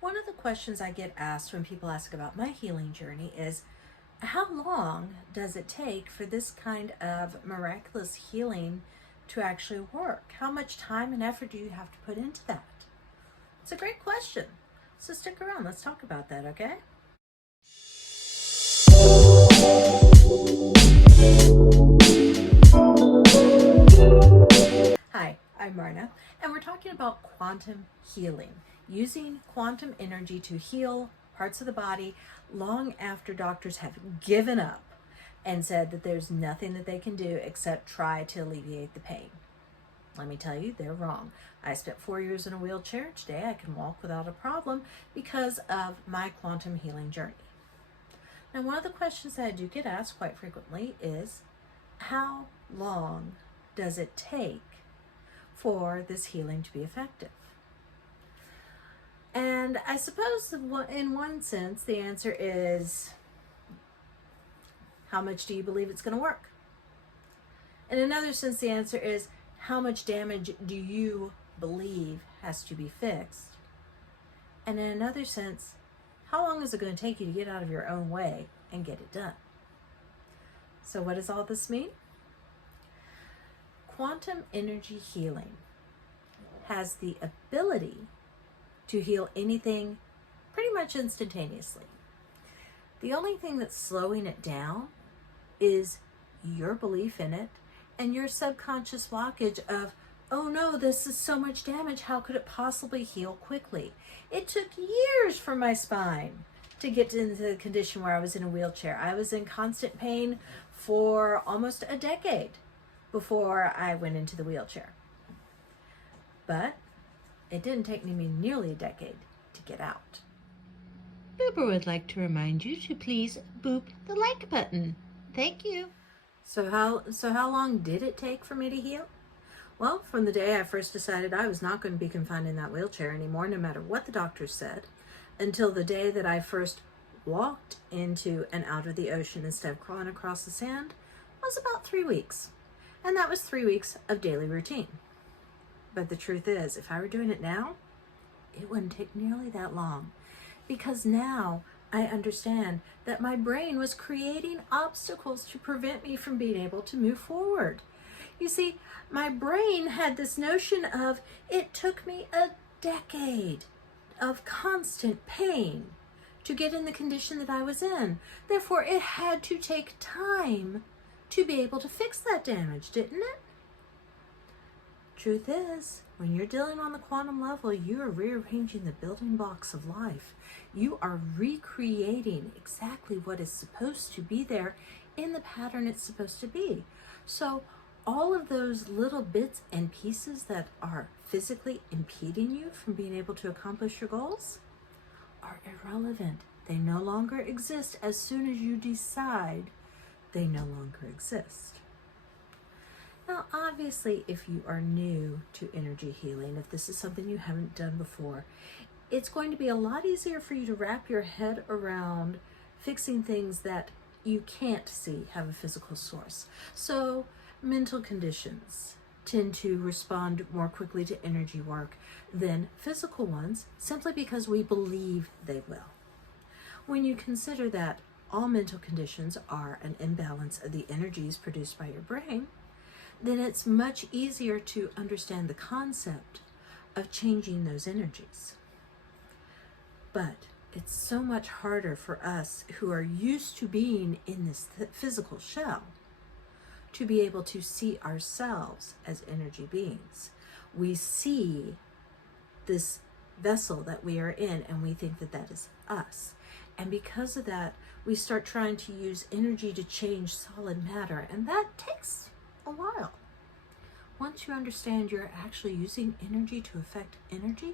One of the questions I get asked when people ask about my healing journey is, how long does it take for this kind of miraculous healing to actually work? How much time and effort do you have to put into that? It's a great question. So stick around. Let's talk about that, okay? Hi, I'm Marna, and we're talking about quantum healing, using quantum energy to heal parts of the body long after doctors have given up and said that there's nothing that they can do except try to alleviate the pain. Let me tell you, they're wrong. I spent 4 years in a wheelchair. Today I can walk without a problem because of my quantum healing journey. Now, one of the questions that I do get asked quite frequently is, how long does it take for this healing to be effective? And I suppose in one sense, the answer is, how much do you believe it's going to work? In another sense, the answer is, how much damage do you believe has to be fixed? And in another sense, how long is it going to take you to get out of your own way and get it done? So what does all this mean? Quantum energy healing has the ability to heal anything pretty much instantaneously. The only thing that's slowing it down is your belief in it and your subconscious blockage of, oh no, this is so much damage, how could it possibly heal quickly? It took years for my spine to get into the condition where I was in a wheelchair. I was in constant pain for almost a decade before I went into the wheelchair. But it didn't take me nearly a decade to get out. Boober would like to remind you to please boop the like button. Thank you. So how long did it take for me to heal? Well, from the day I first decided I was not going to be confined in that wheelchair anymore, no matter what the doctors said, until the day that I first walked into and out of the ocean instead of crawling across the sand, was about 3 weeks. And that was 3 weeks of daily routine. But the truth is, if I were doing it now, it wouldn't take nearly that long. Because now I understand that my brain was creating obstacles to prevent me from being able to move forward. You see, my brain had this notion of, it took me a decade of constant pain to get in the condition that I was in. Therefore, it had to take time to be able to fix that damage, didn't it? Truth is, when you're dealing on the quantum level, you are rearranging the building blocks of life. You are recreating exactly what is supposed to be there in the pattern it's supposed to be. So all of those little bits and pieces that are physically impeding you from being able to accomplish your goals are irrelevant. They no longer exist as soon as you decide they no longer exist. Now, obviously, if you are new to energy healing, if this is something you haven't done before, it's going to be a lot easier for you to wrap your head around fixing things that you can't see have a physical source. So, mental conditions tend to respond more quickly to energy work than physical ones, simply because we believe they will. When you consider that all mental conditions are an imbalance of the energies produced by your brain, then it's much easier to understand the concept of changing those energies. But it's so much harder for us who are used to being in this physical shell to be able to see ourselves as energy beings. We see this vessel that we are in and we think that that is us. And because of that, we start trying to use energy to change solid matter, and that takes a while. Once you understand you're actually using energy to affect energy,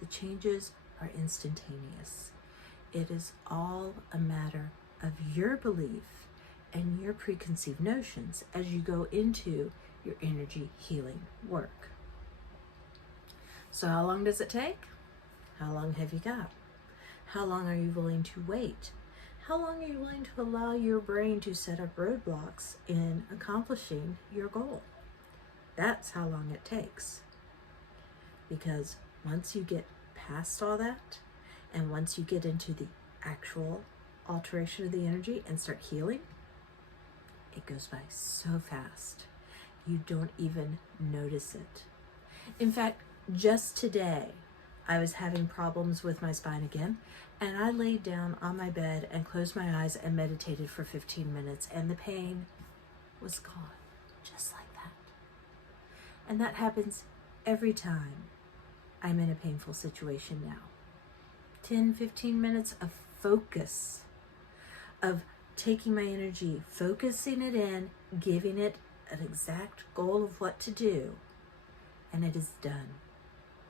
the changes are instantaneous. It is all a matter of your belief and your preconceived notions as you go into your energy healing work. So how long does it take? How long have you got? How long are you willing to wait? How long are you willing to allow your brain to set up roadblocks in accomplishing your goal? That's how long it takes. Because once you get past all that, and once you get into the actual alteration of the energy and start healing, it goes by so fast. You don't even notice it. In fact, just today, I was having problems with my spine again, and I laid down on my bed and closed my eyes and meditated for 15 minutes, and the pain was gone, just like that. And that happens every time I'm in a painful situation now. 10, 15 minutes of focus, of taking my energy, focusing it in, giving it an exact goal of what to do, and it is done.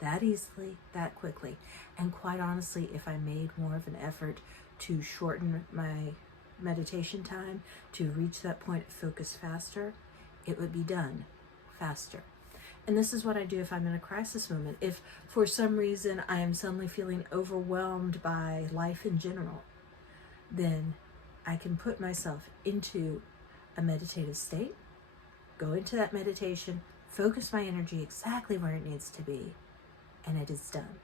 That easily, that quickly. And quite honestly, if I made more of an effort to shorten my meditation time, to reach that point of focus faster, it would be done faster. And this is what I do if I'm in a crisis moment. If for some reason I am suddenly feeling overwhelmed by life in general, then I can put myself into a meditative state, go into that meditation, focus my energy exactly where it needs to be, and it is done.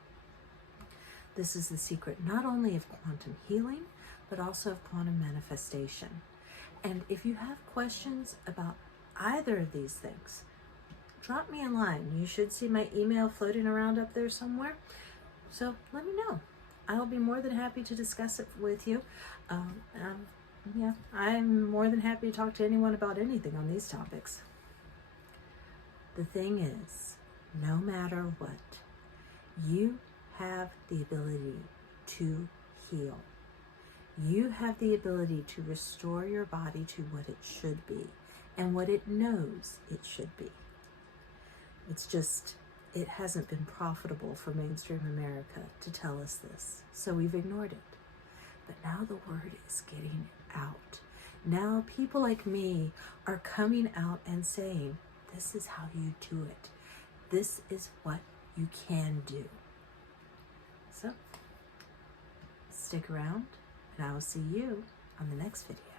This is the secret not only of quantum healing, but also of quantum manifestation. And if you have questions about either of these things, drop me a line. You should see my email floating around up there somewhere. So let me know. I'll be more than happy to discuss it with you. I'm more than happy to talk to anyone about anything on these topics. The thing is, no matter what, you have the ability to heal. You have the ability to restore your body to what it should be and what it knows it should be. It's just, it hasn't been profitable for mainstream America to tell us this, so we've ignored it. But now the word is getting out. Now people like me are coming out and saying, this is how you do it. This is what you can do. So, stick around, and I will see you on the next video.